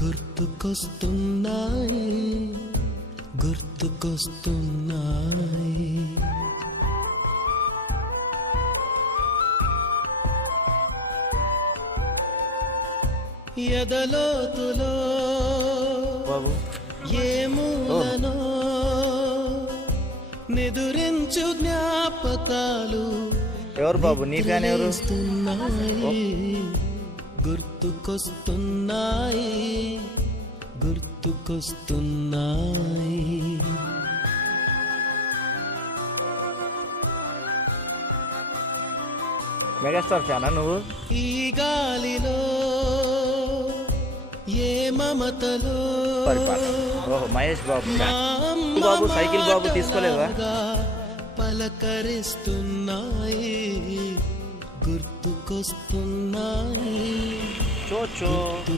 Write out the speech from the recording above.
గుర్తుకొస్తున్నాయి గుర్తుకొస్తున్నాయి. ఎదలోతులో బాబు ఏమూలనో నిదురించు జ్ఞాపకాలు ఎవరు బాబు నీ ఫ్యాన్ ఎవరు? గుర్తుకొస్తున్నాయి గుర్తుకొస్తున్నాయి. మెగాస్టార్ ఫ్యానా నువ్వు? ఈ గాలిలో ఏ మమతలో ఓహో మహేష్ బాబు ఫ్యాన్. బాబు సైకిల్ బాబు తీసుకోలేవా? పలకరిస్తున్నాయి గుర్తుకొస్తున్నాయి. చో